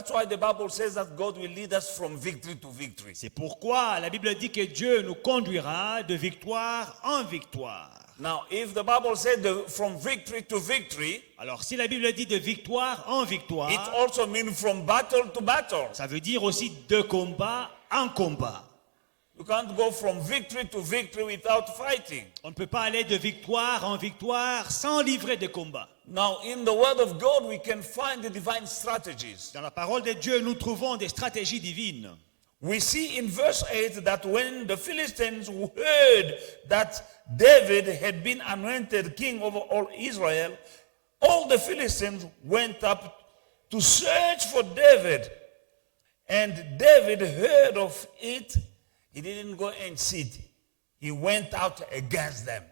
That's why the Bible says that God will lead us from victory to victory. C'est pourquoi la Bible dit que Dieu nous conduira de victoire en victoire. Now, if the Bible said from victory to victory, Alors, si la Bible dit de victoire en it victoire, also means from battle to battle. ça veut dire aussi de combat en combat. You can't go from victory to victory without fighting. On ne peut pas aller de victoire en victoire sans livrer de combat. Now, in the Word of God, we can find the divine strategies. Dans la parole de Dieu, nous trouvons des stratégies divines. We see in verse 8 that when the Philistines heard that David had been anointed king over all Israel, all the Philistines went up to search for David. And David heard of it. He didn't go and sit. He went out against them.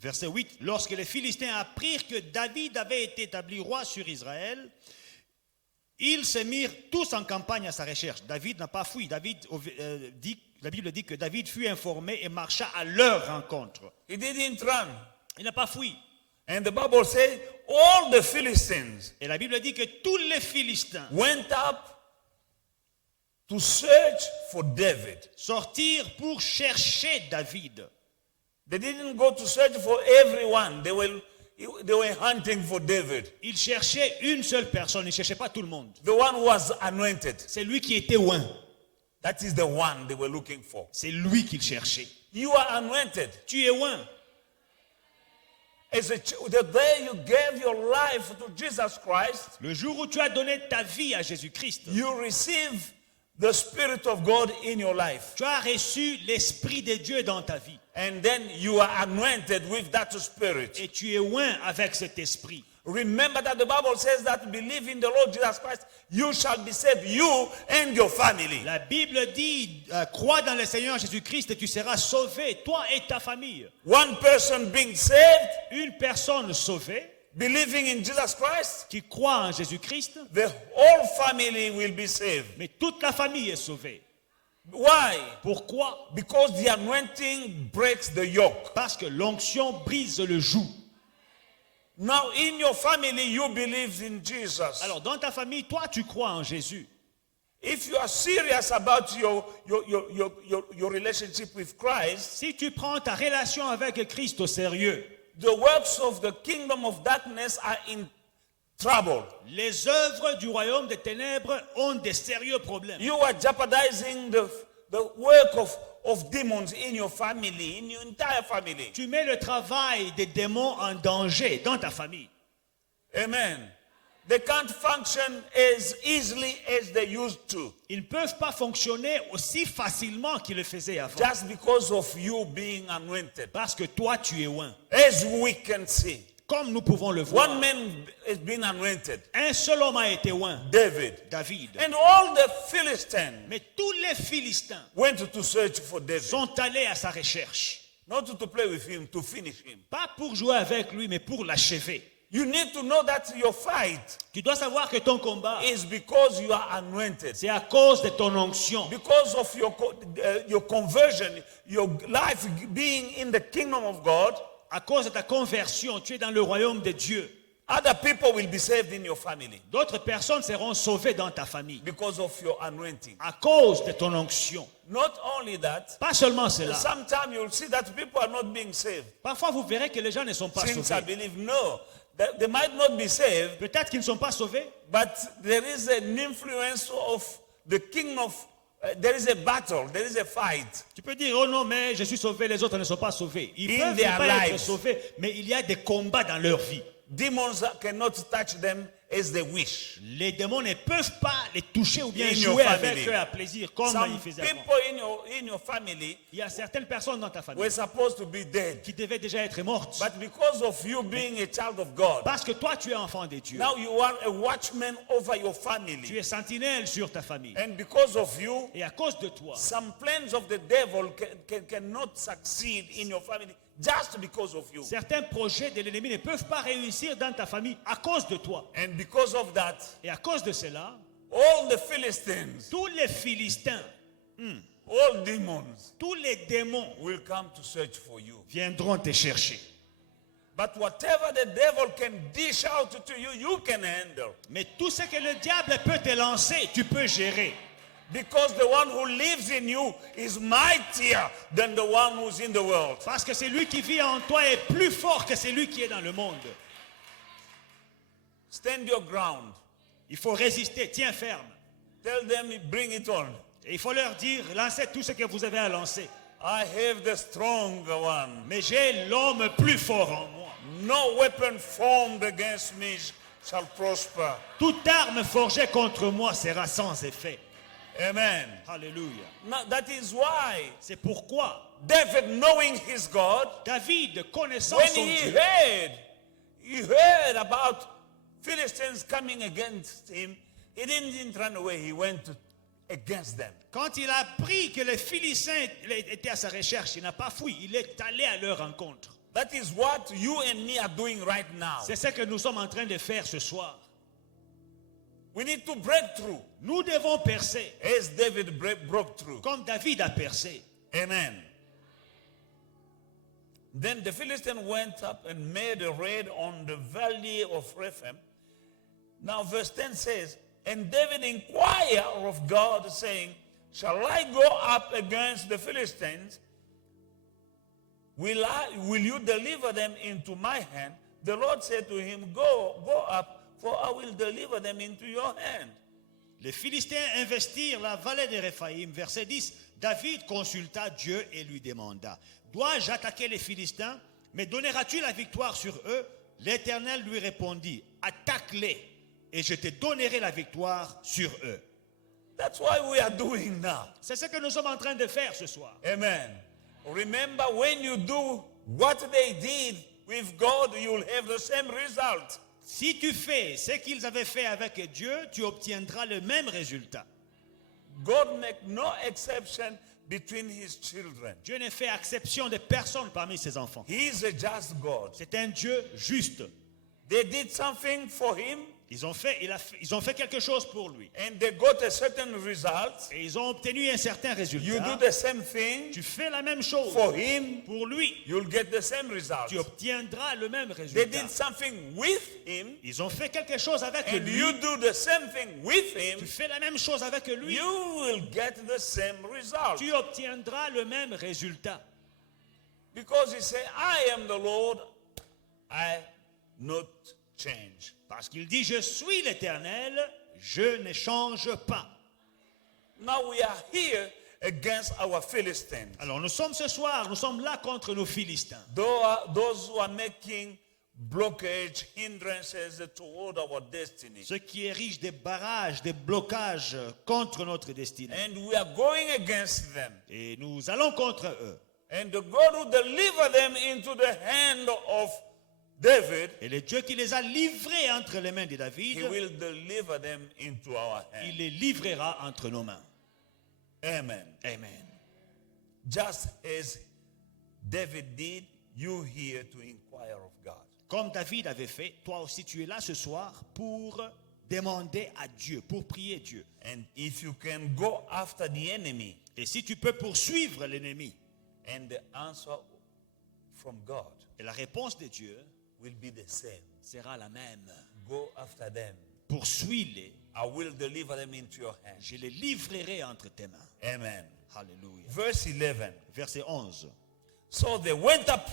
Verset 8. Lorsque les Philistins apprirent que David avait été établi roi sur Israël, ils se mirent tous en campagne à sa recherche. David n'a pas fui. La Bible dit que David fut informé et marcha à leur rencontre. He didn't run. Il n'a pas fui. And the Bible says all the Philistines Et la Bible dit que tous les Philistins went up to search for David. sortirent pour chercher David. They didn't go to search for everyone. They were hunting for David. Ils cherchaient une seule personne, ils ne cherchaient pas tout le monde. The one who was anointed. C'est lui qui était oint. That is the one they were looking for. C'est lui qu'ils cherchaient. You are anointed. Tu es oint. The day you gave your life to Jesus Christ, Le jour où tu as donné ta vie à Jésus-Christ, you receive the Spirit of God in your life. tu as reçu l'Esprit de Dieu dans ta vie. And then you are anointed with that Spirit. Et tu es oint avec cet esprit. Remember that the Bible says that believe in the Lord Jesus Christ, you shall be saved, you and your family. La Bible dit, crois dans le Seigneur Jésus-Christ et tu seras sauvé, toi et ta famille. One person being saved, Une personne sauvée, believing in Jesus Christ, qui croit en Jésus-Christ, the whole family will be saved. mais toute la famille est sauvée. Why? Pourquoi? Because the anointing breaks the yoke. Parce que l'onction brise le joug. Now in your family, you believe in Jesus. Alors dans ta famille, toi tu crois en Jésus. If you are serious about your relationship with Christ, Si tu prends ta relation avec Christ au sérieux, the works of the kingdom of darkness are in trouble. les œuvres du royaume des ténèbres ont des sérieux problèmes. You are jeopardizing the work of demons in your family, in your entire family. Tu mets le travail des démons en danger dans ta famille. Amen. They can't function as easily as they used to. Ils ne peuvent pas fonctionner aussi facilement qu'ils le faisaient avant. Just because of you being anointed. Parce que toi tu es oint. As we can see. Comme nous pouvons le voir. One man has been anointed. Un seul homme a été oint. David. David. And all the Philistines Mais tous les Philistins went to search for David. sont allés à sa recherche. Not to play with him, to finish him. Pas pour jouer avec lui, mais pour l'achever. You need to know that your fight Tu dois savoir que ton combat, is because you are anointed. c'est à cause de ton onction. Because of your conversion, your life being in the kingdom of God, À cause de ta conversion, tu es dans le royaume de Dieu. other people will be saved in your family D'autres personnes seront sauvées dans ta famille. because of your anointing. À cause de ton onction. Not only that, Pas seulement cela. sometimes you'll see that people are not being saved. Parfois, vous verrez que les gens ne sont pas Since I sauvés. believe, no, they might not be saved, Peut-être qu'ils ne sont pas sauvés, but there is an influence of the king of, there is a battle, there is a fight. tu peux dire, oh non, mais je suis sauvé, les autres ne sont pas sauvés. Ils In peuvent ne their pas être lives. sauvés, mais il y a des combats dans leur vie. Demons cannot touch them as they wish. Les démons ne peuvent pas les toucher ou bien In your jouer family. avec eux à plaisir, comme Some ils faisaient avant. people in your family Il y a certaines personnes dans ta famille were supposed to be dead. qui devaient déjà être mortes. But because of you being a child of God, Parce que toi, tu es enfant de Dieu. now you are a watchman over your Tu family. es sentinelle sur ta famille. And because of you, Et à cause de toi, some plans of the devil cannot succeed in your family just because of you. certains projets de l'ennemi ne peuvent pas réussir dans ta famille à cause de toi. And because of that, Et à cause de cela, all the Philistines, tous les Philistins, all demons tous les démons will come to search for you. viendront te chercher. But whatever the devil can dish out to you, you can handle. Mais tout ce que le diable peut te lancer, tu peux gérer. Because the one who lives in you is mightier than the one who's in the world. Parce que celui qui vit en toi est plus fort que celui qui est dans le monde. Stand your ground. Il faut résister, tiens ferme. Tell them, bring it on. Et il faut leur dire, lancez tout ce que vous avez à lancer. I have the stronger one. Mais j'ai l'homme plus fort en moi. No weapon formed against me shall prosper. Toute arme forgée contre moi sera sans effet. Amen. Alléluia. Now, that is why C'est pourquoi David, knowing his God, David, connaissant when son he Dieu, heard about Philistines coming against him, he didn't run away. He went against them. quand il a appris que les Philistins étaient à sa recherche, il n'a pas fui, il est allé à leur rencontre. That is what you and me are doing right now. C'est ce que nous sommes en train de faire ce soir. We need to break through, Nous devons percer, as David broke through. comme David a percé. Amen. Then the Philistine went up and made a raid on the valley of Rephaim. Now verse 10 says, and David inquired of God, saying, shall I go up against the Philistines? Will you deliver them into my hand? The Lord said to him, go up, for I will deliver them into your hand. Les Philistins investirent la vallée de Réphaïm. Verset 10, David consulta Dieu et lui demanda, dois-je attaquer les Philistins, mais donneras-tu la victoire sur eux? L'Éternel lui répondit, attaque-les, et je te donnerai la victoire sur eux. That's what we are doing now. C'est ce que nous sommes en train de faire ce soir. Amen. Remember, when you do what they did with God, you'll have the same result. Si tu fais ce qu'ils avaient fait avec Dieu, tu obtiendras le même résultat. God make no exception between his children. Dieu ne fait exception de personne parmi ses enfants. He is a just God. C'est un Dieu juste. They did something for him, Ils ont fait quelque chose pour lui. and they got a certain result. Et ils ont obtenu un certain You résultat. do the same thing Tu fais la même chose for him, pour lui. you'll get the same result. Tu obtiendras le même They résultat. did something with him, Ils ont fait quelque chose avec and lui. you do the same thing with him, Tu fais la même chose avec lui. you will get the same result. Tu obtiendras le même résultat. Because he said, I am the Lord, I not change. Parce qu'il dit, je suis l'Éternel, je ne change pas. Now we are here against our Philistines. Alors nous sommes ce soir, nous sommes là contre nos Philistins. Those who are making blockage, hindrances toward our destiny. Ceux qui érigent des barrages, des blocages contre notre destinée. And we are going against them. Et nous allons contre eux. And the God who deliver them into the hand of David, Et le Dieu qui les a livrés entre les mains de he David, will deliver them into our il hand. les livrera entre nos mains. Amen. Amen. Just as David did, you here to inquire of God. Comme David avait fait, toi aussi tu es là ce soir pour demander à Dieu, pour prier Dieu. And if you can go after the enemy, Et si tu peux poursuivre l'ennemi, and the answer from God et la réponse de Dieu will be the same. sera la même. Go after them. Poursuis-les, I will deliver them into your hand. je les livrerai entre tes mains. Amen. Alléluia. Verse 11. Verset 11. So they went up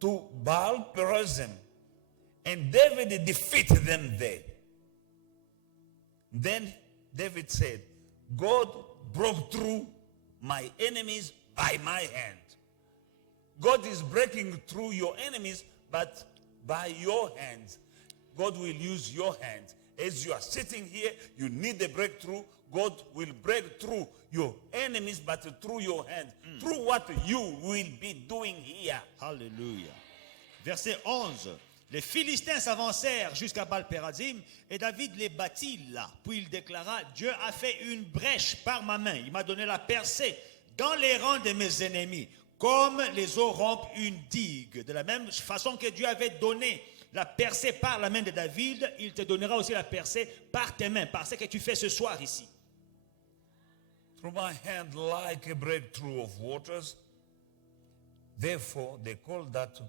to Baal Perazim, and David defeated them there. Then David said, God broke through my enemies by my hand. God is breaking through your enemies, but by your hands. God will use your hands. As you are sitting here, you need a breakthrough. God will break through your enemies, but through your hands. Through what you will be doing here. Alléluia. Verset 11. Les Philistins s'avancèrent jusqu'à Baal-Pérazim et David les battit là. Puis il déclara, Dieu a fait une brèche par ma main. Il m'a donné la percée dans les rangs de mes ennemis, comme les eaux rompent une digue. De la même façon que Dieu avait donné la percée par la main de David, il te donnera aussi la percée par tes mains, par ce que tu fais ce soir ici. Through my hand like a breakthrough of waters. Therefore, they called that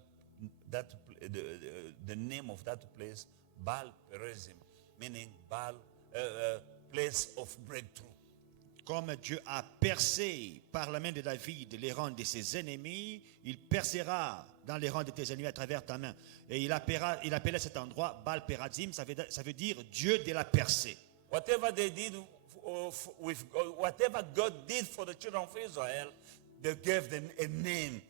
the name of that place Baal Perazim, meaning place of breakthrough. Comme Dieu a percé par la main de David les rangs de ses ennemis, il percera dans les rangs de tes ennemis à travers ta main. Et il appelait cet endroit Baal Perazim, ça veut dire Dieu de la percée. Whatever they did with God, whatever God did for the children of Israel, they gave them a name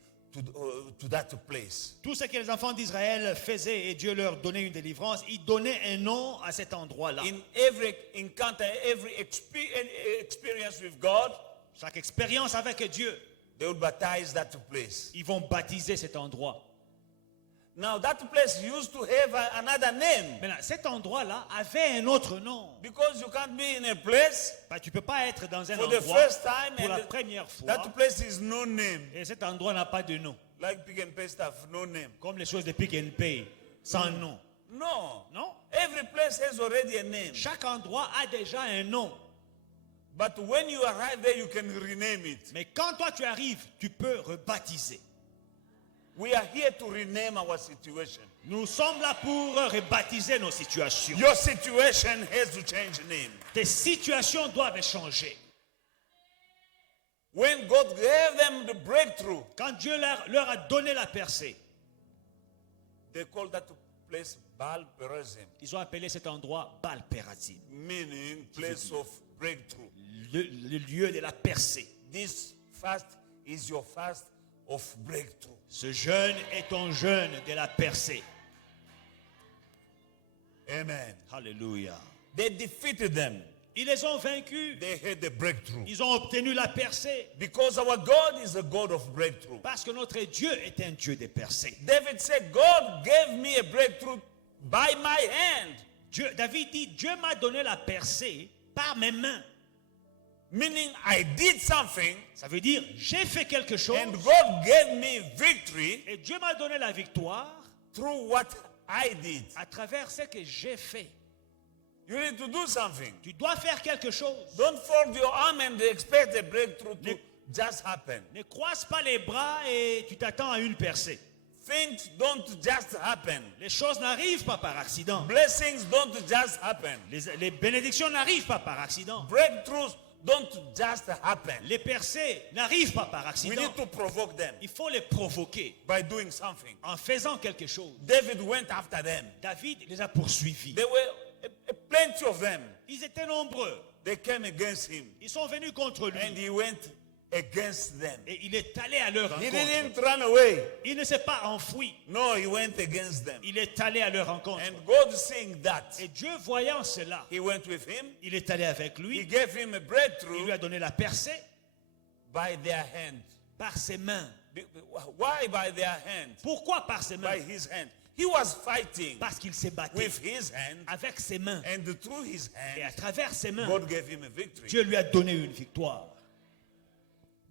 to that place. Tout ce que les enfants d'Israël faisaient et Dieu leur donnait une délivrance, il donnait un nom à cet endroit-là. In every encounter, every experience with God, Chaque expérience avec Dieu, they would baptize that place. ils vont baptiser cet endroit. Now that place used to have another name, Maintenant, cet endroit-là avait un autre nom. because you can't be in a place Bah, tu ne peux pas être dans un for the endroit first time pour la and première fois that place is no name. et cet endroit n'a pas de nom. Like Pick and Pay stuff, no name. Comme les choses de Pick and Pay, sans nom. No. Non? Every place has already a name. Chaque endroit a déjà un nom. But when you arrive there, you can rename it. Mais quand toi tu arrives, tu peux rebaptiser. We are here to rename our situation. Nous sommes là pour rebaptiser nos situations. Your situation has to change name. Tes situations doivent changer. When God gave them the breakthrough, Quand Dieu leur a donné la percée, they called that place Baal Perazim, ils ont appelé cet endroit Baal Perazim, meaning place of breakthrough. le lieu de la percée. This fast is your fast of breakthrough. Ce jeûne est ton jeûne de la percée. Amen. Alléluia. They defeated them. Ils les ont vaincus. They had the breakthrough. Ils ont obtenu la percée. Because our God is a God of breakthrough. Parce que notre Dieu est un Dieu de percée. David said, God gave me a breakthrough by my hand. David dit, Dieu m'a donné la percée par mes mains. Meaning I did something Ça veut dire, j'ai fait quelque chose and God gave me victory et Dieu m'a donné la victoire through what I did. à travers ce que j'ai fait. You need to do something. Tu dois faire quelque chose. Don't fold your arm and expect a breakthrough to just happen. Ne croise pas les bras et tu t'attends à une percée. Things don't just happen. Les choses n'arrivent pas par accident. Blessings don't just happen. Les bénédictions n'arrivent pas par accident. Breakthroughs don't just happen. Les percées n'arrivent pas par We accident. need to provoke them Il faut les provoquer by doing something. en faisant quelque chose. David went after them. David les a poursuivis. There were plenty of them. Ils étaient nombreux. They came against him Ils sont venus contre lui. and he went against them. Et il est allé à leur He rencontre. didn't run away. Il ne s'est pas enfoui. No, he went against them. Il est allé à leur rencontre. And God seeing that, Et Dieu voyant cela, he went with him. il est allé avec He lui. gave him a Il breakthrough lui a donné la percée by their hand. par ses mains. Why by their hand? Pourquoi par ses By mains? his hand. He was fighting Parce qu'il s'est battu with his hand, avec ses mains. and through his Et à hand, travers ses mains, God gave him a victory. Dieu lui a donné une victoire.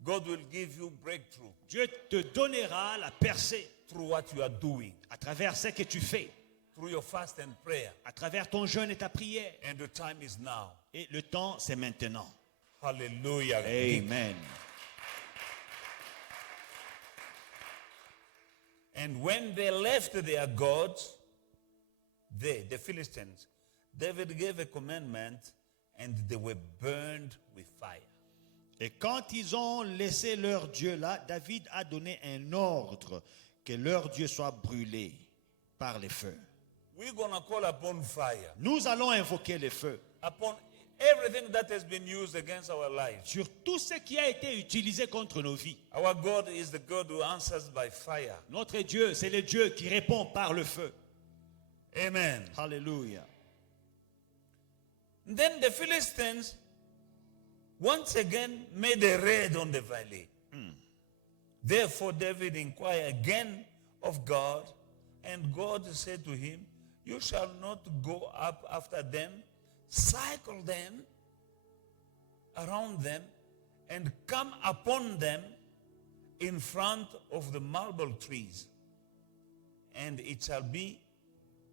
God will give you breakthrough Dieu te donnera la percée through what you are doing, à travers ce que tu fais, through your fast and prayer. à travers ton jeûne et ta prière. And the time is now. Et le temps, c'est maintenant. Hallelujah. Amen. And when they left their gods, the Philistines, David gave a commandment and they were burned with fire. Et quand ils ont laissé leur Dieu là, David a donné un ordre que leur Dieu soit brûlé par les feux. We're going to call upon fire, Nous allons invoquer les feux upon everything that has been used against our lives. sur tout ce qui a été utilisé contre nos vies. Our God is the God who answers by fire. Notre Dieu, c'est le Dieu qui répond par le feu. Amen. Alléluia. Then the Philistines once again made a raid on the valley. Therefore David inquired again of God, and God said to him, you shall not go up after them, cycle them around them, and come upon them in front of the marble trees. And it shall be,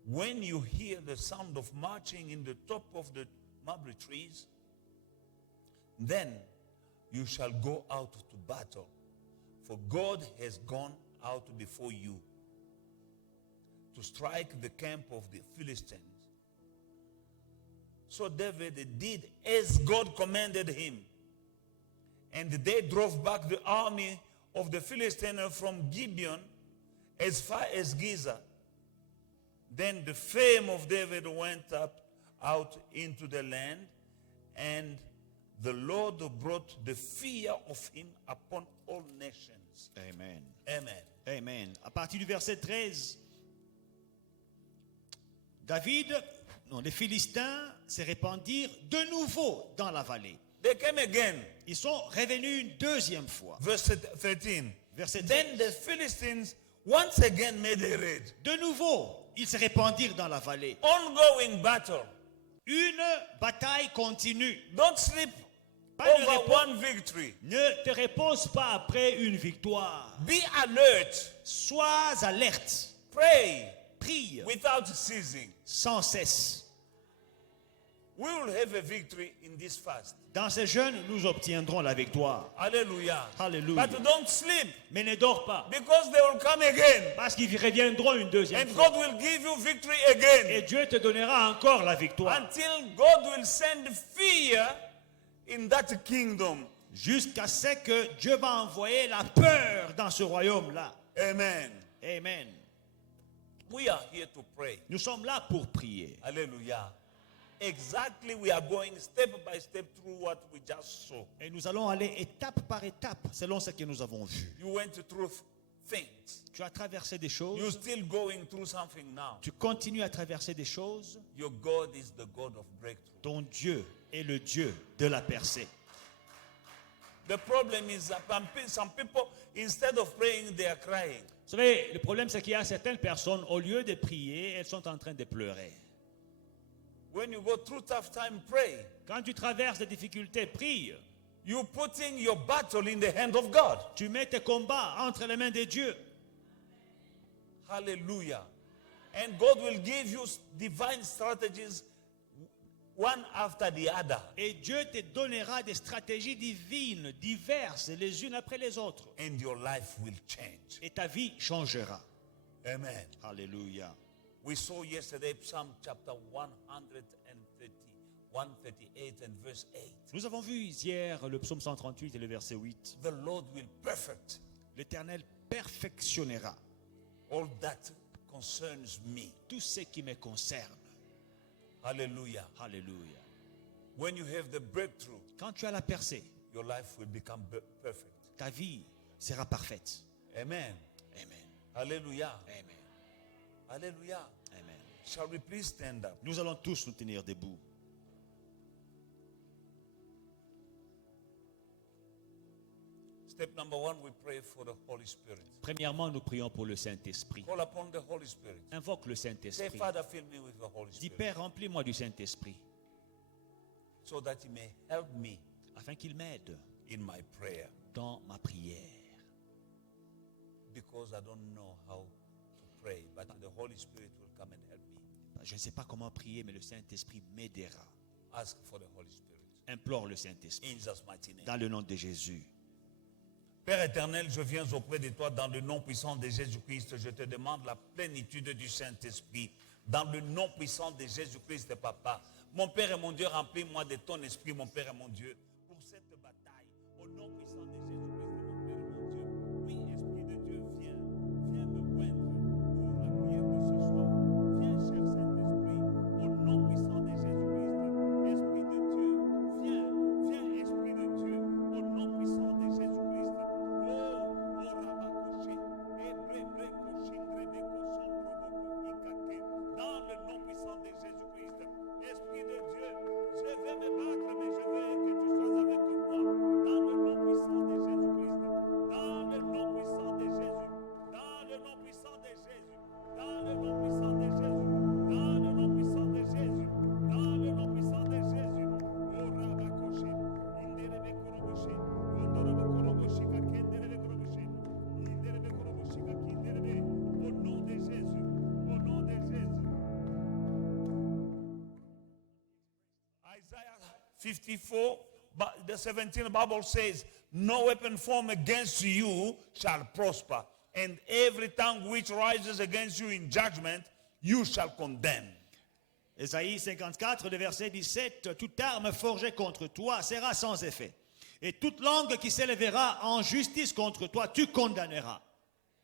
when you hear the sound of marching in the top of the mulberry trees, then you shall go out to battle, for God has gone out before you. to strike the camp of the Philistines. So David did as God commanded him. And they drove back the army of the Philistines from Gibeon as far as Giza. Then the fame of David went out into the land, and the Lord brought the fear of him upon all nations. Amen. Amen. Amen. À partir du verset 13, les Philistins se répandirent de nouveau dans la vallée. They came again. Ils sont revenus une deuxième fois. Verse 13. Verset 13. Then the Philistines once again made a raid. De nouveau, ils se répandirent dans la vallée. Ongoing battle. Une bataille continue. Don't sleep Pas de over repos. one victory. Ne te repose pas après une victoire. Be alert. Sois alerte. Pray Prie without ceasing. sans cesse. We will have a victory in this fast. Dans ce jeûne, nous obtiendrons la victoire. Hallelujah. Hallelujah. But don't sleep, Mais ne dors pas, because they will come again. parce qu'ils reviendront une deuxième And fois. God will give you victory Et again. Dieu te donnera encore la victoire. Until God will send fear in that kingdom. Jusqu'à ce que Dieu va envoyer la peur dans ce royaume-là. Amen. Amen. We are here to pray. Nous sommes là pour prier. Hallelujah. Exactly, we are going step by step through what we just saw. Et nous allons aller étape par étape selon ce que nous avons vu. You went through things. Tu as traversé des You're choses. still going through something now. Tu continues à traverser des choses. Your God is the God of breakthrough. Ton Dieu est le Dieu de la percée. The problem is that some people, instead of praying, they are crying. Vous savez, le problème c'est qu'il y a certaines personnes, au lieu de prier, elles sont en train de pleurer. When you go through tough time, pray. Quand tu traverses des difficultés, prie. You're putting your battle in the hand of God. Tu mets tes combats entre les mains de Dieu. Hallelujah. And God will give you divine strategies one after the other. Et Dieu te donnera des stratégies divines, diverses, les unes après les autres. And your life will change. Et ta vie changera. Amen. Alléluia. We saw yesterday Psalm chapter 138 and verse 8. Nous avons vu hier le psaume 138 et le verset 8. The Lord will perfect L'Éternel perfectionnera all that concerns me. tout ce qui me concerne. Hallelujah. Alléluia. When you have the breakthrough, Quand tu as la percée, your life will become perfect. ta vie sera parfaite. Amen. Amen. Hallelujah. Amen. Hallelujah. Amen. Shall we please stand up? Nous allons tous nous tenir debout. Step number 1, we pray for the Holy Spirit. Premièrement, nous prions pour le Saint-Esprit. Call upon the Holy Spirit. Invoque le Say, Saint-Esprit. Father, fill me with the Holy Dis, Spirit, Père, remplis-moi du Saint-Esprit, so that He may help me afin qu'il m'aide in my prayer, dans ma prière. because I don't know how to pray, but the Holy Spirit will come and help me. Je ne sais pas comment prier, mais le Saint-Esprit m'aidera. Ask for the Holy Spirit. Implore le Saint-Esprit. In Jesus' mighty name. Dans le nom de Jésus. Père éternel, je viens auprès de toi dans le nom puissant de Jésus-Christ. Je te demande la plénitude du Saint-Esprit. Dans le nom puissant de Jésus-Christ, Papa. Mon Père et mon Dieu, remplis-moi de ton esprit, mon Père et mon Dieu, pour cette bataille. Au nom puissant de Jésus-Christ, mon Père et mon Dieu. Oui, Esprit de Dieu, viens. Viens me oindre pour la prière de ce soir. Viens, cher Saint-Esprit. Au nom puissant de Jésus-Christ. Esprit de Dieu, viens. Viens, Esprit de Dieu. Au nom puissant de Jésus-Christ. Dans le nom puissant de Jésus-Christ, Esprit de Dieu, je vais me battre, mais je veux que tu sois avec moi. Dans le nom puissant de Jésus-Christ, dans le nom puissant de Jésus, dans le nom puissant de Jésus, dans le nom puissant de Jésus, dans le nom puissant de Jésus, dans le nom puissant de Jésus. Oh Rabakoshi, Inderebe Koroboshi, Ondorobe Koroboshi, Kakenderebe Koroboshi, Inderebe Koroboshi, Kakenderebe. Au nom de Jésus, au nom de Jésus. Isaiah 54, the 17th Bible says, no weapon formed against you shall prosper. and every tongue which rises against you in judgment, you shall condemn. Ésaïe 54, le verset 17, toute arme forgée contre toi sera sans effet. Et toute langue qui s'élèvera en justice contre toi, tu condamneras.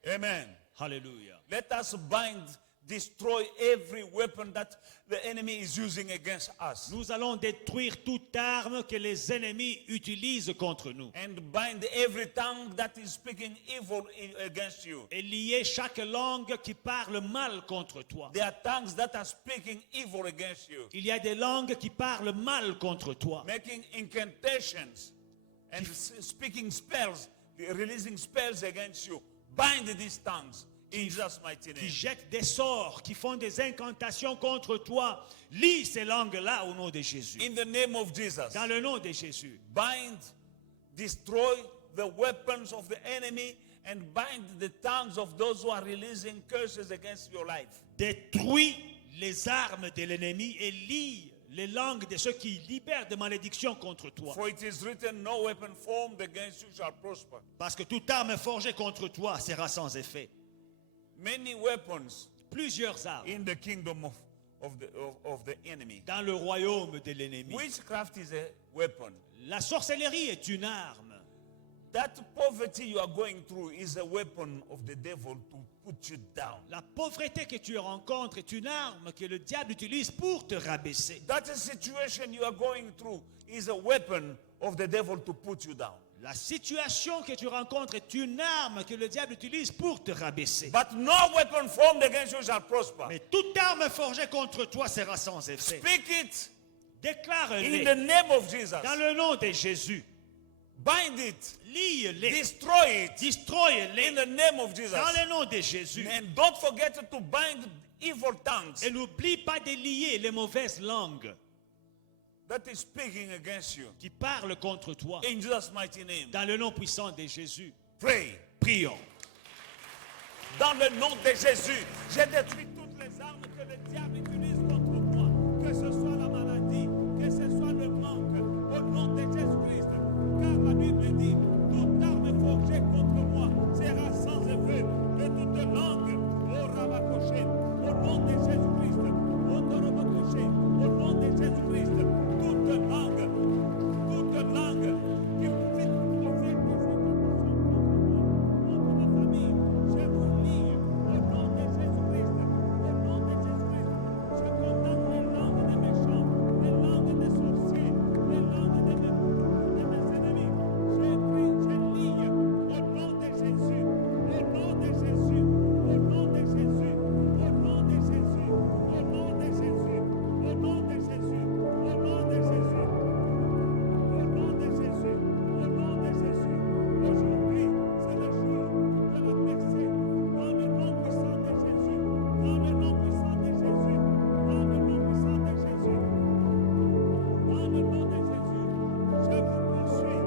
Amen. Alléluia. Let us bind, destroy every weapon that the enemy is using against us. Nous allons détruire toute arme que les ennemis utilisent contre nous. And bind every tongue that is speaking evil against you. Et lier chaque langue qui parle mal contre toi. There are tongues that are speaking evil against you. Il y a des langues qui parlent mal contre toi. Making incantations and speaking spells, releasing spells against you. Bind these tongues in Jesus' mighty Qui name. jettent des sorts, qui font des incantations contre toi. Lis ces langues-là au nom de Jésus. In the name of Jesus. Dans le nom de Jésus. Bind, destroy the weapons of the enemy and bind the tongues of those who are releasing curses against your life. Détruis les armes de l'ennemi et lis les langues de ceux qui libèrent de malédictions contre toi. For it is written, no weapon formed against you shall prosper. Parce que toute arme forgée contre toi sera sans effet. Many weapons Plusieurs armes in the kingdom of the enemy. dans le royaume de l'ennemi. Witchcraft is a weapon. La sorcellerie est une arme. That poverty you are going through is a weapon of the devil to put you down. La pauvreté que tu rencontres est une arme que le diable utilise pour te rabaisser. That situation you are going through is a weapon of the devil to put you down. La situation que tu rencontres est une arme que le diable utilise pour te rabaisser. But no weapon formed against you shall prosper. Mais toute arme forgée contre toi sera sans effet. Speak it in the Déclare-les name of Jesus. dans le nom de Jésus. Bind it. Lis-les. Destroy it in Destroy-les the name of Jesus. dans le nom de Jésus. And don't forget to bind evil tongues Et n'oublie pas de lier les mauvaises langues that is speaking against you. qui parlent contre toi. In Jesus' mighty name. Dans le nom puissant de Jésus. Pray. Prions. Dans le nom de Jésus, j'ai détruit toutes les armes que le diable utilise contre moi. Que ce soit la maladie, que ce soit le manque. Au nom de Jésus-Christ. Car la Bible dit, toute arme forgée contre moi sera sans effet. De toute langue, au rabacoché. Au nom de Jésus-Christ. Au rabacoché. Au nom de Jésus-Christ. Toute langue qui vous fait poser des contre ma famille, je vous lis au nom de Jésus-Christ, au nom de Jésus-Christ, je condamne les langues des méchants, les langues des sorciers, les langues de mes ennemis. Je lis au nom de Jésus, au nom de Jésus, au nom de Jésus, au nom de Jésus, au nom de Jésus, au nom de Jésus, au nom de Jésus. Au nom de Jésus, au nom de Jésus, aujourd'hui, c'est le jour de la percée. Dans le nom puissant de Jésus, dans le nom puissant de Jésus, dans le nom puissant de Jésus, dans le nom de Jésus, je vous poursuis.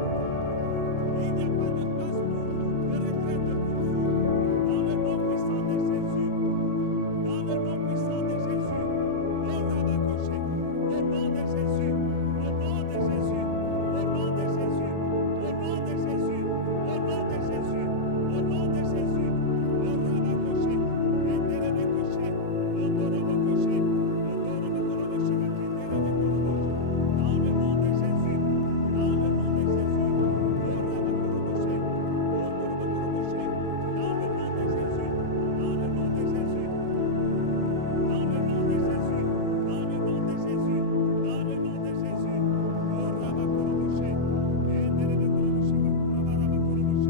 Il n'y a pas de place de retraite pour vous. Dans le nom puissant de Jésus, dans le nom puissant de Jésus, au rabacoché, au nom de Jésus, au nom de Jésus. Au nom de Jésus, au nom de Jésus, au nom de Jésus, au nom de Jésus, au rabacoché, et dérebecoché, au dorobocoché, au dorobocoroboché, dans le nom de Jésus, dans le nom de Jésus, au rabacoroboché, au dorobocoroboché, dans le nom de Jésus, dans le nom de Jésus, dans le nom de Jésus, dans le nom de Jésus, dans le nom de Jésus, au rabacoroboshe, et derebecoroboshe, rabacoroboshe,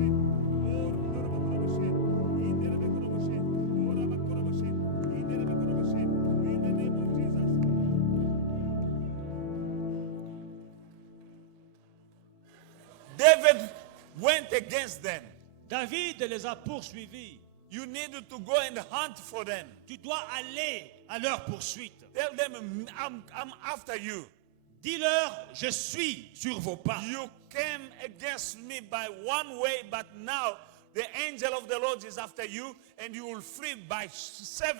au dorobocoroboshe, in derebecoroboshe, au rabacoroboshe, in derebecoroboshe, in the name of Jesus. David went against them. David les a poursuivis. You need to go and hunt for them. Tu dois aller à leur poursuite. Tell them, I'm after you. Dis-leur, je suis sur vos pas. You came against me by one way, but now the angel of the Lord is after you, and you will flee by 7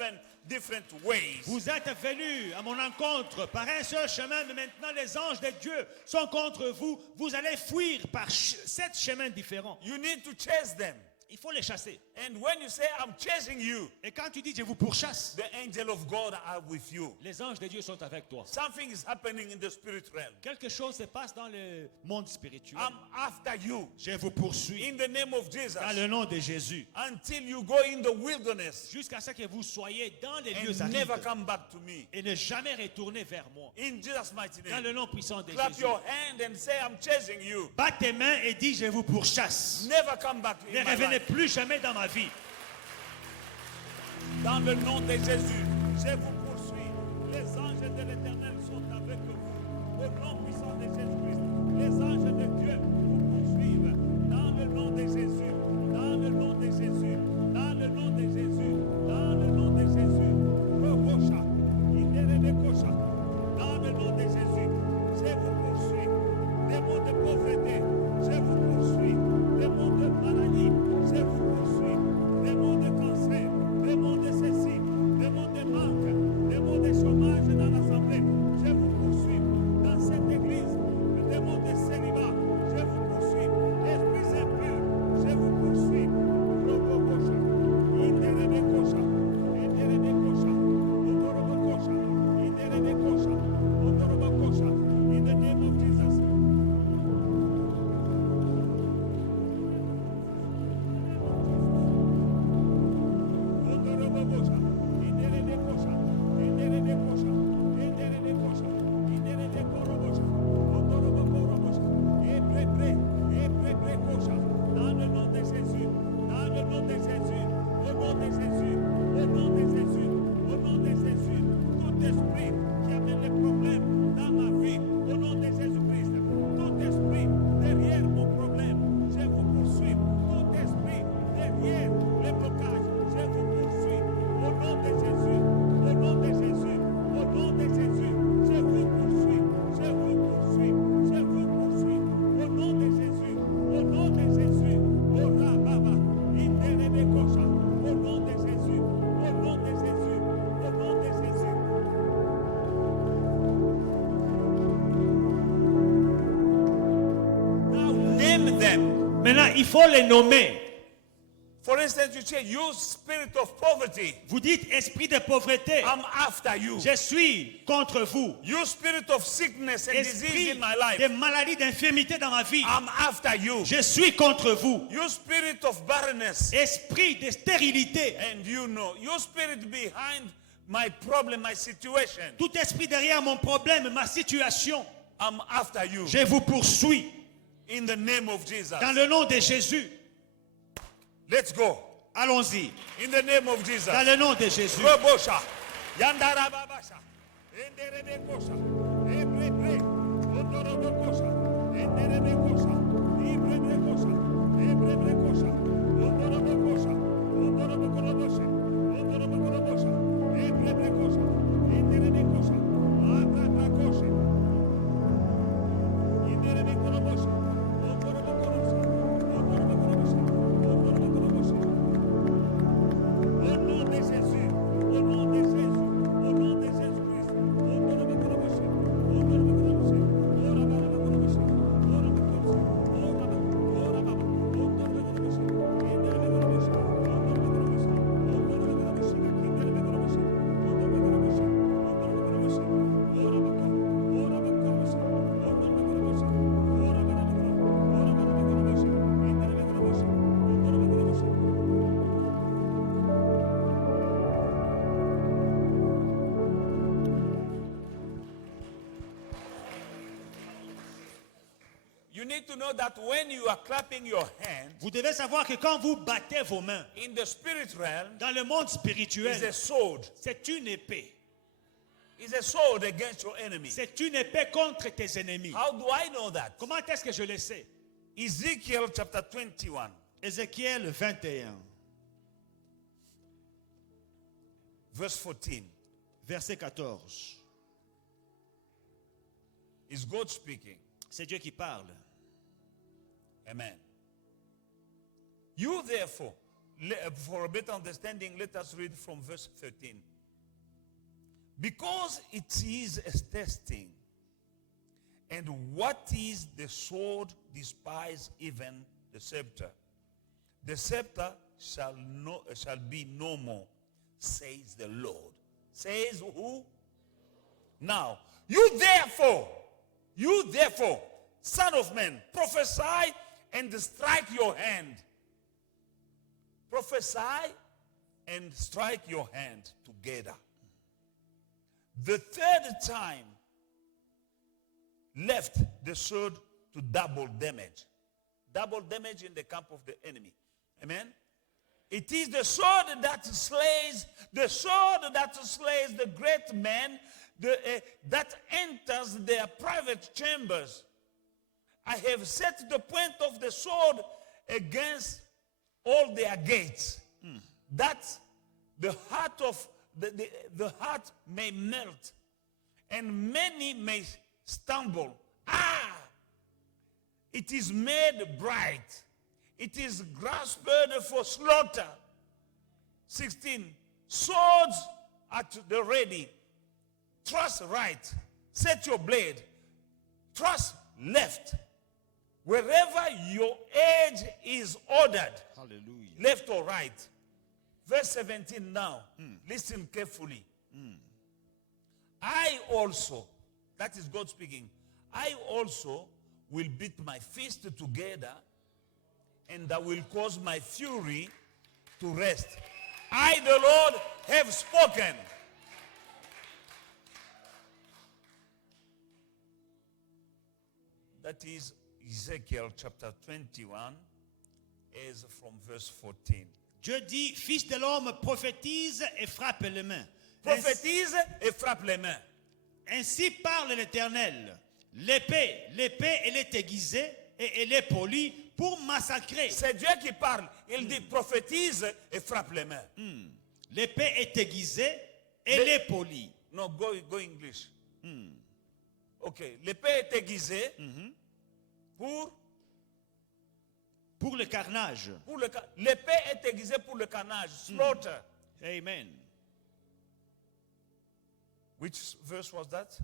different ways. Vous êtes venus à mon encontre par un seul chemin, mais maintenant les anges de Dieu sont contre vous. Vous allez fuir par 7 chemins différents. You need to chase them. il faut les chasser. And when you say, I'm chasing you, Et quand tu dis je vous pourchasse, the angel of God are with you. les anges de Dieu sont avec toi. Something is happening in the spirit realm. Quelque chose se passe dans le monde spirituel. I'm after you Je vous poursuis in the name of Jesus dans le nom de Jésus. until you go in the wilderness Jusqu'à ce que vous soyez dans les lieux and never arides come back to me. et ne jamais retourner vers moi. In Jesus' mighty Dans name. le nom puissant de Clap Jésus. your hand and say, I'm chasing you. Batte tes mains et dis je vous pourchasse. Never come back Ne in my revenez life. plus jamais dans ma vie. Dans le nom de Jésus, je vous poursuis. Les anges de l'Éternel sont avec vous. Au nom puissant de Jésus-Christ, les anges de Dieu vous poursuivent. Dans le nom de Jésus, dans le nom de Jésus, dans le nom de Jésus, dans le nom de Jésus. Robocha, Inderebekosha. Dans le nom de Jésus, je vous poursuis. Démons de pauvreté, je vous poursuis. Démons de maladie, je vous poursuis. Démons de cancer, démons de ceci, démons de manque, démons de chômage dans l'assemblée, je vous poursuis. Dans cette église, le démon de célibat, je vous poursuis. Esprits impurs, je vous poursuis. Robokosha, Inderebekosha, Inderebekosha, Odorobokosha, Inderebekosha, Odorobokosha, in the name of Jesus. Odorobokosha, Inderebekosha, Inderebekosha, Inderebekosha, Inderebekorobosha, Odorobokorobosha, Ebrebrekosha, dans le nom de Jésus, dans le nom de Jésus, au nom de Jésus, au nom de Jésus, au nom de Jésus, tout esprit qui amène les problèmes dans ma vie, au nom de Jésus-Christ, tout esprit derrière mon problème, je vous poursuis, tout esprit derrière les blocages, je vous poursuis, au nom de Jésus, au nom de Jésus, au nom de Jésus, je vous poursuis, je vous poursuis, je vous poursuis, au nom de Jésus, au nom de Jésus, au Rababa, Inderebekosha, au nom de Jésus, au nom de Jésus, au nom de Jésus. Now name them. Maintenant, il faut les nommer. For instance, you say, you spirit of poverty, Vous dites esprit de pauvreté. I'm after you. Je suis contre vous. You spirit of sickness and disease Esprit in my de life, maladie, d'infirmité dans ma vie. I'm after you. Je suis contre vous. You spirit of barrenness, Esprit de stérilité. and you know, you spirit behind my problem, my situation, Tout esprit derrière mon problème, ma situation. I'm after you. Je vous poursuis. In the name of Jesus. Dans le nom de Jésus. Let's go. Allons-y. In the name of Jesus. Dans le nom de Jésus. Robosha. Yandara babasha. Enderebekosha. Ebrebre. Ondorobokosha. Enderebekosha. Ibrebrekosha. Ebrebrekosha. Ondorobokosha. Ondorobokoroboshe. Ondorobokorobosha. Ebrebrekosha. Enderebekosha. Abrakoshe. Inderebekoroboshe. Ondorobokoroboshe. Ondorobokoroboshe. Ondorobokoroboshe. Au nom de Jésus, au nom de Jésus, au nom de Jésus-Christ, au nom de Jésus, au nom de Jésus, au nom de Jésus, au nom de You need to know that when you are clapping your hands, Vous devez savoir que quand vous battez vos mains, in the spirit realm, dans le monde is a spirituel, sword. c'est une épée. It's a sword against your enemy. C'est une épée contre tes ennemis. How do I know that? Comment est-ce que je le sais? Ezekiel chapter 21. Ézéchiel 21, Verse 14. verset 14. Is God speaking? C'est Dieu qui parle. Amen. You therefore, for a better understanding, let us read from verse 13. Because it is a testing, and what is the sword despise even the scepter? the scepter shall be no more, says the Lord. Says who? Now, you therefore, son of man, prophesy and strike your hand. Prophesy and strike your hand together. The third time left the sword to double damage. Double damage in the camp of the enemy. Amen? It is the sword that slays the great men, that enters their private chambers. I have set the point of the sword against all their gates, that the heart of the heart may melt, and many may stumble. It is made bright. It is grasped for slaughter. 16. Swords at the ready. Thrust right. Set your blade. Thrust left. Wherever your edge is ordered. Hallelujah. Left or right. Verse 17 now. Listen carefully. I also, that is God speaking, I also will beat my fist together, and I will cause my fury to rest. I, the Lord, have spoken. That is Ezekiel chapter 21, as from verse 14. Dieu dit, fils de l'homme, prophétise et frappe les mains. Prophétise et frappe les mains. Ainsi parle l'Éternel. L'épée, elle est aiguisée et elle est polie pour massacrer. C'est Dieu qui parle. Il dit prophétise et frappe les mains. L'épée est aiguisée, elle est polie. No, go English. Ok, l'épée est aiguisée pour le carnage. L'épée est aiguisée pour le carnage, slaughter. Amen. Which verse was that?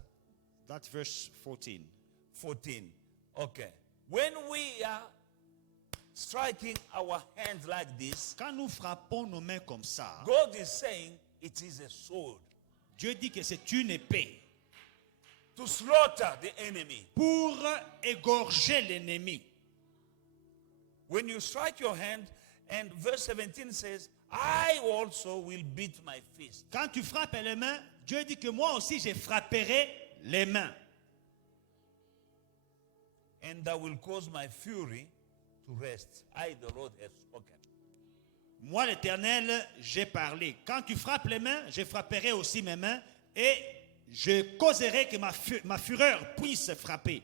That's verse 14. 14. Okay. When we are striking our hands like this, Quand nous frappons nos mains comme ça, God is saying it is a sword Dieu dit que c'est une épée to slaughter the enemy. pour égorger l'ennemi. When you strike your hand, and verse 17 says, I also will beat my fist. Quand tu frappes les mains, Dieu dit que moi aussi je frapperai les mains. And I will cause my fury to rest. I, the Lord, have spoken. Moi, l'Éternel, j'ai parlé. Quand tu frappes les mains, je frapperai aussi mes mains et je causerai que ma fureur puisse frapper.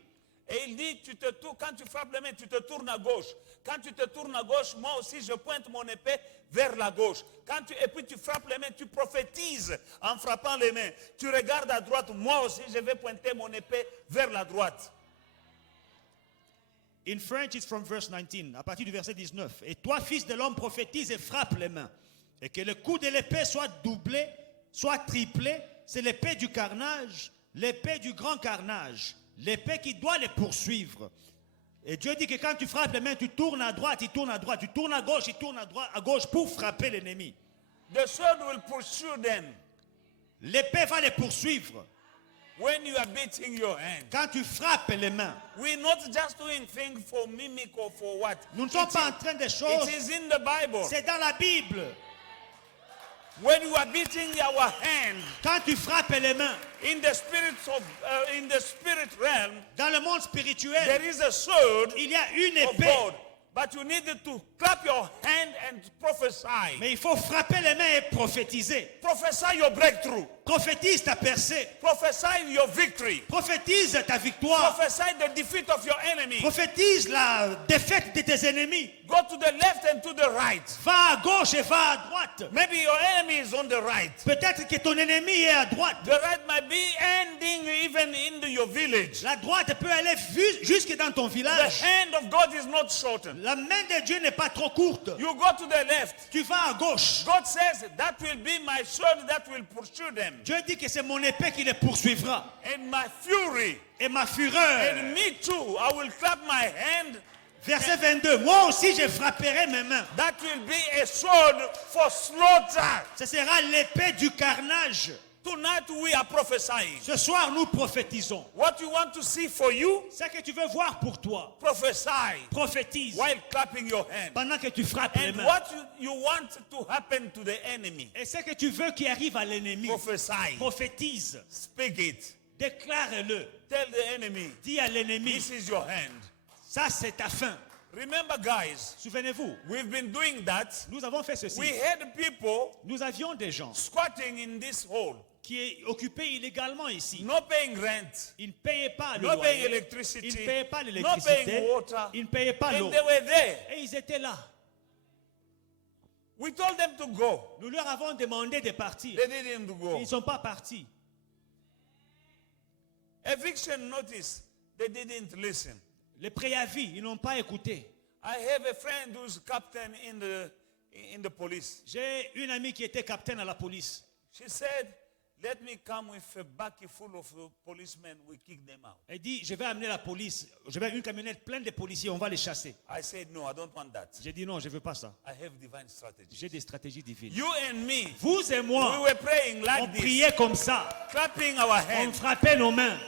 Et il dit, quand tu frappes les mains, tu te tournes à gauche. Quand tu te tournes à gauche, moi aussi, je pointe mon épée vers la gauche. Et puis tu frappes les mains, tu prophétises en frappant les mains. Tu regardes à droite, moi aussi, je vais pointer mon épée vers la droite. In French, it's from verse 19, à partir du verset 19. Et toi, fils de l'homme, prophétise et frappe les mains. Et que le coup de l'épée soit doublé, soit triplé. C'est l'épée du carnage, l'épée du grand carnage, l'épée qui doit les poursuivre. Et Dieu dit que quand tu frappes les mains, tu tournes à droite, il tourne à droite, tu tournes à gauche, il tourne à gauche pour frapper l'ennemi. The sword will pursue them. L'épée va les poursuivre. When you are beating your hand, Quand tu frappes les mains, we're not just doing things for mimic or for what. nous ne sommes pas en train de choses. It is in the Bible. C'est dans la Bible. When you are beating our hand Quand tu frappes les mains, in the spirit realm, dans le monde spirituel, there is a sword il y a une of épée. God. But you need to clap your hand and prophesy. Mais il faut frapper les mains et prophétiser. Prophesy your breakthrough. Prophétise ta percée. Prophesy your victory. Prophétise ta victoire. Prophesy the defeat of your enemy. Prophétise la défaite de tes ennemis. Go to the left and to the right. Va à gauche et va à droite. Maybe your enemy is on the right. Peut-être que ton ennemi est à droite. The right might be ending even into your village. La droite peut aller jusque dans ton The village. hand of God is not shortened. La main de Dieu n'est pas trop courte. You go to the left. Tu vas à gauche. God says that will be my sword that will pursue them. Dieu dit que c'est mon épée qui les poursuivra. And my fury. Et ma fureur And me too. I will clap my hand Verset 22. Moi aussi, je frapperai mes mains. That will be a sword for slaughter. Ce sera l'épée du carnage. Tonight we are prophesying. Ce soir, nous prophétisons. What you want to see for you, Ce que tu veux voir pour toi, prophesy prophétise while clapping your hand. pendant que tu frappes les And mains. what you want to happen to the enemy, Et ce que tu veux qui arrive à l'ennemi, prophesy. prophétise. Speak it. Déclare-le. Tell the enemy, Dis à l'ennemi, this is your hand. ça c'est ta fin. Remember, guys, Souvenez-vous, we've been doing that. nous avons fait ceci. We had people Nous avions des gens squatting in this hall, qui occupaient illégalement ici. not paying rent, Ils ne payaient pas le not paying loyer. electricity, Ils ne payaient pas not l'électricité. paying water, Ils ne payaient pas and l'eau. they were there. Et ils étaient là. We told them to go. Nous leur avons demandé de partir. They didn't go. Ils ne sont pas partis. Eviction notice, they didn't listen. Les préavis, ils n'ont pas écouté. I have a friend who's captain in the police. J'ai une amie qui était capitaine à la police. She said, let me come with a bucket full of policemen, we kick them out. Elle dit, je vais amener la police. Je vais une camionnette pleine de policiers, on va les chasser. I said, no, I don't want that. J'ai dit non, je ne veux pas ça. I have divine strategy. J'ai des stratégies divines. You and me, Vous et we moi, were praying on like this, priait comme ça. clapping our On hands, frappait nos mains.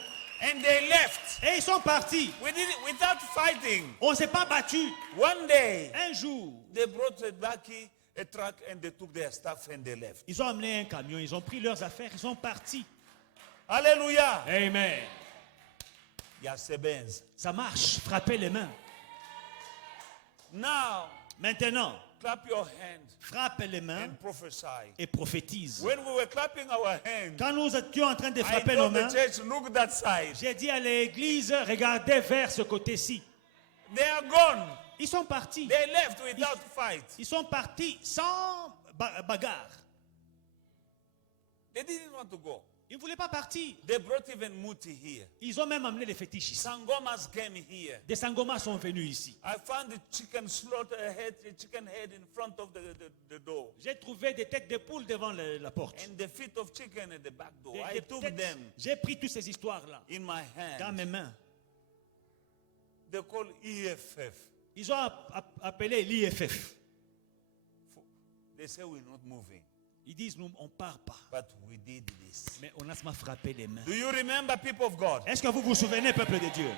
and they left. Et ils sont partis. We did it without fighting. On ne s'est pas battu. One day, Un jour, they brought a bucket, a truck, and they took their stuff and they left. ils ont amené un camion, ils ont pris leurs affaires, ils sont partis. Hallelujah. Amen. Yasebenz. Ça marche, frappez les mains. Now, Maintenant, clap your hands frappe les mains and prophesy. et prophétise. When we were clapping our hands, Quand nous étions en train de I frapper nos told the mains, church, look that side. j'ai dit à l'église, regardez vers ce côté-ci. They are gone. Ils sont partis. They left without fight. Ils sont partis sans bagarre. They didn't want to go. Ils ne voulaient pas partir. They brought even Muti here. Ils ont même amené les fétiches ici. Sangomas came here. Des sangomas sont venus ici. I found the chicken slaughter head, the chicken head in front of the door. J'ai trouvé des têtes de poule devant la porte. And the feet of chicken at the back door. Des- I des took têtes- them J'ai pris toutes ces histoires-là in my dans hand. mes mains. They call EFF. Ils ont appelé l'IFF. They say we're not moving. Ils disent, nous, on ne part pas. But we did this. Mais on a seulement frappé les mains. Do you remember, people of God? Est-ce que vous vous souvenez, peuple de Dieu?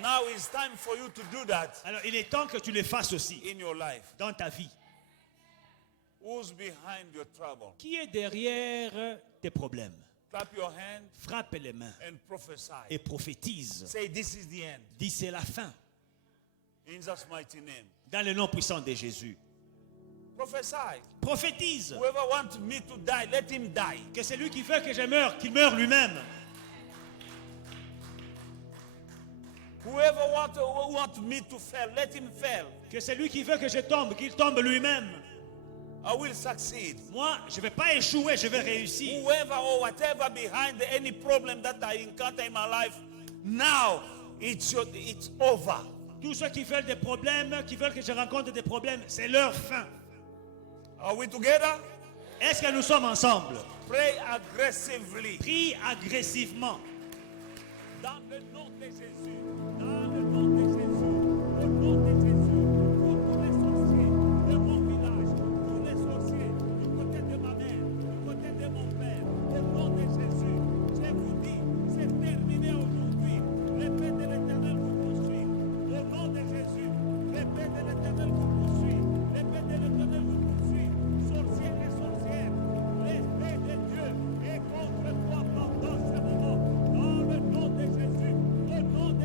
Now it's time for you to do that Alors, il est temps que tu le fasses aussi in your life. dans ta vie. Who's behind your trouble? Qui est derrière tes problèmes? Clap your hand Frappe les mains and prophesy. et prophétise. Say, this is the end. Dis, c'est la fin. In Jesus' mighty name. Dans le nom puissant de Jésus. Prophesy. Prophétise. Whoever wants me to die, let him die. Que celui qui veut que je meure, qu'il meure lui-même. Whoever wants me to fail, let him fail. Que celui qui veut que je tombe, qu'il tombe lui-même. I will succeed. Moi, je ne vais pas échouer, je vais réussir. Whoever or whatever behind any problem that I encounter in my life, now it's over. Tous ceux qui veulent des problèmes, qui veulent que je rencontre des problèmes, c'est leur fin. Are we together? Est-ce que nous sommes ensemble? Pray aggressively. Prie agressivement. Dans le nom de Jésus. Dans le nom de Jésus. Au nom de Jésus. Pour tous les sorciers de mon village. Tous les sorciers du côté de ma mère. Du côté de mon père. Au nom de Jésus. Je vous dis, c'est terminé aujourd'hui. L'épée de l'Éternel vous poursuit. Au nom de Jésus. L'épée de l'Éternel vous poursuit. L'épée de l'Éternel vous poursuit. Sorciers et sorcières. L'épée de Dieu est contre toi pendant ce moment. Dans le nom de Jésus. Au nom de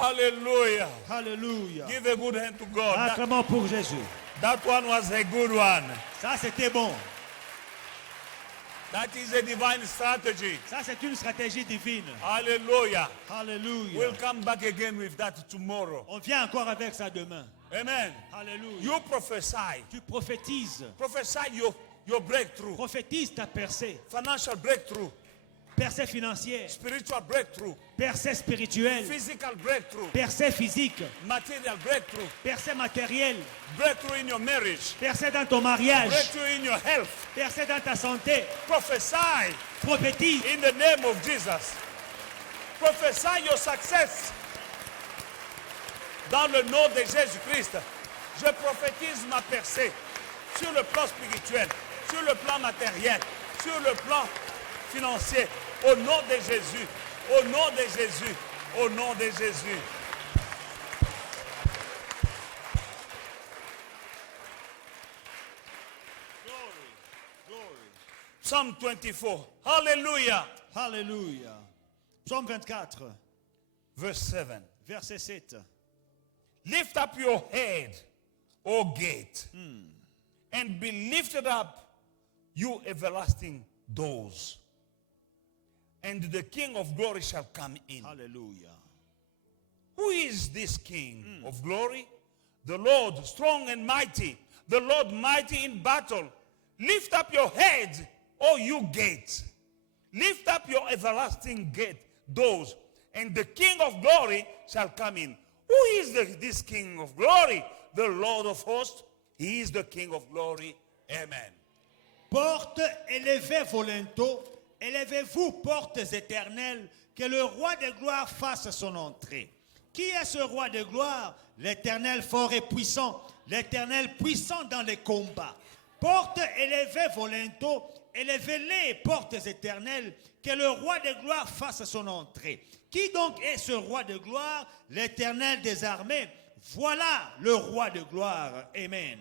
Hallelujah. Alléluia. Give a good hand to God. Acclamons pour Jésus. That one was a good one. Ça, c'était bon. That is a divine strategy. Ça, c'est une stratégie divine. Hallelujah. Alléluia. We'll come back again with that tomorrow. On vient encore avec ça demain. Amen. Alléluia. You prophesy. Tu prophétises. Prophesy your breakthrough. Prophétise ta percée. Financial breakthrough. Percée financière. Spiritual breakthrough. Percée spirituelle. Physical breakthrough. Percée physique. Material breakthrough. Percée matérielle. Breakthrough in your marriage. Percée dans ton mariage. Breakthrough in your health. Percée dans ta santé. Prophesy Prophétise. in the name of Jesus. Prophesy your success. Dans le nom de Jésus-Christ, je prophétise ma percée sur le plan spirituel, sur le plan matériel, sur le plan financier. Au nom de Jésus, au nom de Jésus, au nom de Jésus. Psalm 24. Hallelujah. Alléluia. Psaume 24, Verse 7. verset 7. Lift up your head, O gate, and be lifted up, you everlasting doors. And the King of glory shall come in. Alléluia. Who is this King of glory? The Lord strong and mighty, the Lord mighty in battle. Lift up your head, O you gates. Lift up your everlasting gate doors, and the King of glory shall come in. Who is this King of glory? The Lord of hosts. He is the King of glory. Amen. Portes élevées vos linteaux, élevez-vous portes éternelles, que le roi de gloire fasse son entrée. Qui est ce roi de gloire? L'Éternel fort et puissant, l'Éternel puissant dans les combats. Portes élevées vos linteaux, élevez-les portes éternelles, que le roi de gloire fasse son entrée. Qui donc est ce roi de gloire? L'Éternel des armées. Voilà le roi de gloire. Amen.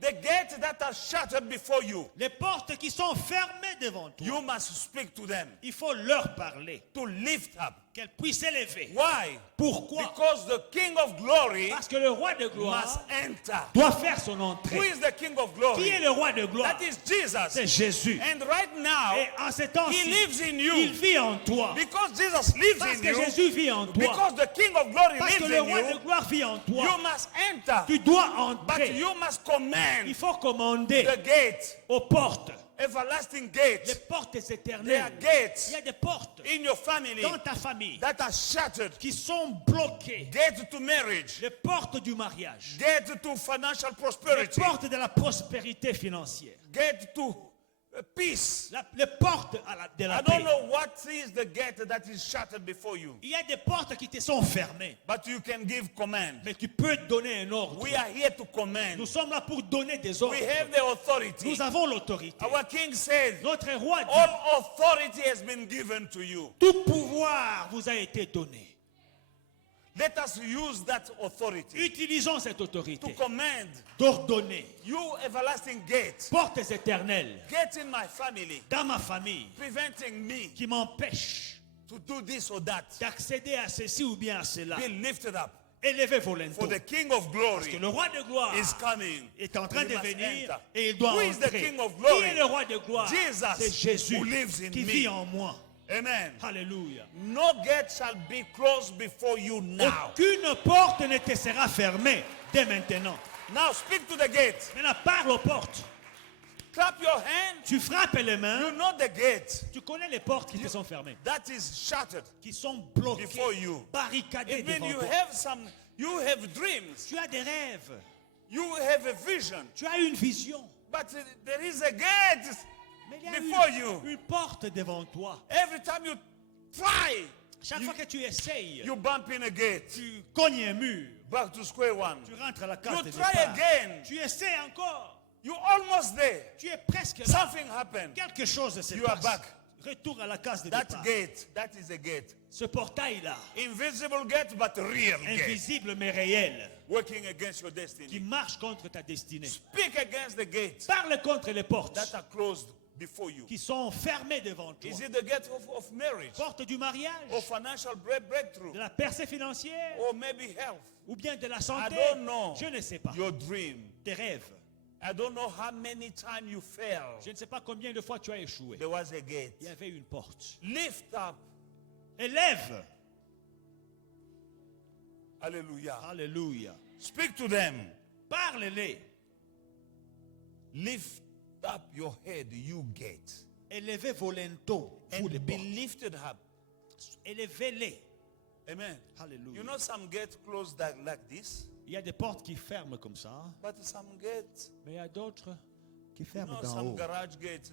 The gates that are shuttered before you, Les portes qui sont fermées devant toi, you must speak to them il faut leur parler, to lift up. qu'elles puissent s'élever. Why? Pourquoi? Because the King of glory Parce que le roi de must gloire enter. doit faire son Who entrée. is the King of Qui glory? est le roi de gloire? That is Jesus. C'est Jésus. And right now, Et en ce he temps-ci, lives in il you. vit en toi. Because Jesus lives Parce in que you, Jésus vit en toi. because the King of glory Parce que lives le in roi de you, gloire vit en toi. you must enter. Tu dois But entrer. you must command Il faut commander the gate, aux portes. everlasting Les gates. portes There are éternelles. Il gates y a des portes in your family dans ta famille that are shattered. qui sont bloquées. Gate to marriage, Les portes du mariage. gate to financial Les prosperity, portes de la prospérité financière. gate to peace. Les portes de I la don't paix. know what is the gate that is shattered before you, Il y a des portes qui te sont fermées. but you can give command. Mais tu peux donner un ordre. We are here to command. Nous sommes là pour donner des ordres. We have the authority. Nous avons l'autorité. Our King said, Notre roi dit, all authority has been given to you. tout pouvoir vous a été donné. Let us use that authority Utilisons cette to autorité command d'ordonner. you, everlasting gate, Portes éternelles get in my family, dans ma famille preventing me qui m'empêchent to do this or that. d'accéder à ceci ou bien à cela. Be lifted up, Élevez vos for linteaux. the King of Que glory le roi de gloire is coming. est en train He de must venir enter. et il doit Who is the entrer. King of Qui glory? est le roi de gloire? Jesus, C'est Jésus who lives in qui me. vit en moi. Amen. Alléluia. No gate shall be closed before you now. Aucune porte ne te sera fermée dès maintenant. Now speak to the gate. Maintenant, parle aux portes. Clap your hand. Tu frappes les mains. You know the gate Tu connais les portes qui te sont fermées, that is shattered qui sont bloquées, before you. barricadées It means devant you toi. have dreams. Tu as des rêves. You have a vision. Tu as une vision. But there is a gate Mais il y a before you. une porte devant toi. Every time you try, Chaque fois que tu essayes, you bump in a gate. tu cognes un mur. Back to square one. Tu rentres à la case de You try départ. again. Tu essaies encore. You're almost there. Tu es presque là. Something happened. Quelque chose se You are passe. back. Retour à la case de That départ. gate, that is a gate. Ce portail-là, Invisible gate, but real gate. invisible mais réel, Working against your qui destiny. marche contre ta destinée. Speak against the gates Parle contre les portes that are closed before you? qui sont fermées devant toi. Is it the gate of marriage? Porte du mariage, Or financial breakthrough? de la percée financière, Or maybe health? ou bien de la I santé. don't know. Je ne sais pas. Your dream. Tes rêves. I don't know how many times you failed. Je ne sais pas combien de fois tu as échoué. There was a gate. Il y avait une porte. Lift up. Élève. Hallelujah. Alléluia. Speak to them. Parle-les. Lift up your head, you gate. Élevez vos linteaux, vous les And be portes. lifted up. Élevez-les. Amen. Hallelujah. You know some gates closed like this, Il y a des portes qui ferment comme ça, but some gates, mais il y a d'autres qui you ferment know, d'en some haut. garage gates,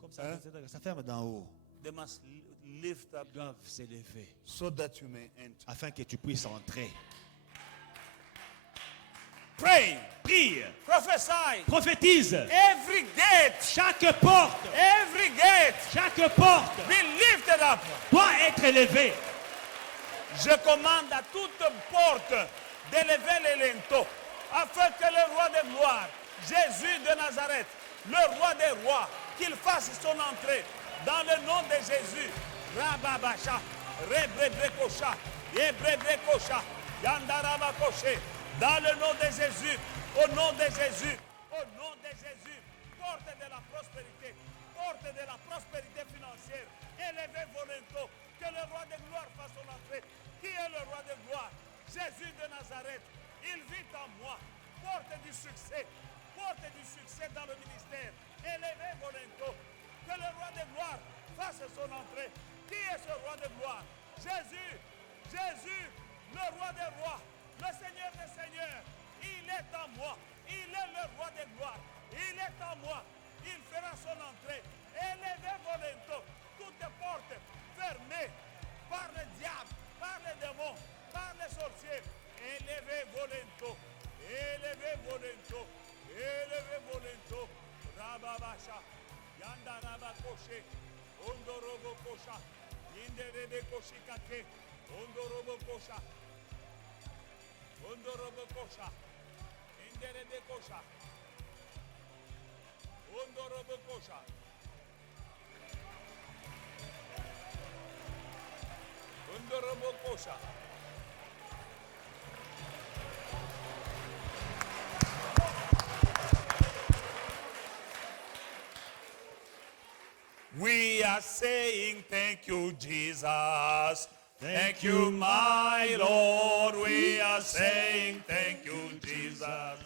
Comme ça, ça ferme d'en haut. they must lift up Ils doivent s'élever so that you may enter. afin que tu puisses entrer. Pray, Prie, prophesy. prophétise. Every gate, Chaque porte, every gate chaque porte be lifted up. doit être élevée. Je commande à toute porte d'élever les linteaux afin que le roi de gloire, Jésus de Nazareth, le roi des rois, qu'il fasse son entrée dans le nom de Jésus. Rababasha, Rebrebrekosha, Ebrebrekosha, Yandarabakoshe, dans le nom de Jésus, au nom de Jésus, au nom de Jésus, porte de la prospérité, porte de la prospérité financière, élevez vos linteaux, que le roi de gloire fasse son entrée. Qui est le roi de gloire? Jésus de Nazareth. Il vit en moi. Porte du succès dans le ministère. Élevez vos linteaux. Que le roi de gloire fasse son entrée. Qui est ce roi de gloire? Jésus. Jésus, le roi des rois, le Seigneur des seigneurs. Il est en moi. Il est le roi de gloire. Il est en moi. Il fera son entrée. Élevez vos linteaux. Toutes les portes fermées par le diable, par les démons, par les sorciers. Élevez vos linteaux. Élevez vos linteaux. Élevez vos linteaux. Rababasha. Yanda rabakoshe. Ondorobo kosha. Inderebe koshikake. Ondorobo kosha. Ondorobo kosha. Inderebe kosha. Ondorobo kosha. Ondorobo kosha. We are saying thank you, Jesus. Thank you, my Lord. We are saying thank you, Jesus.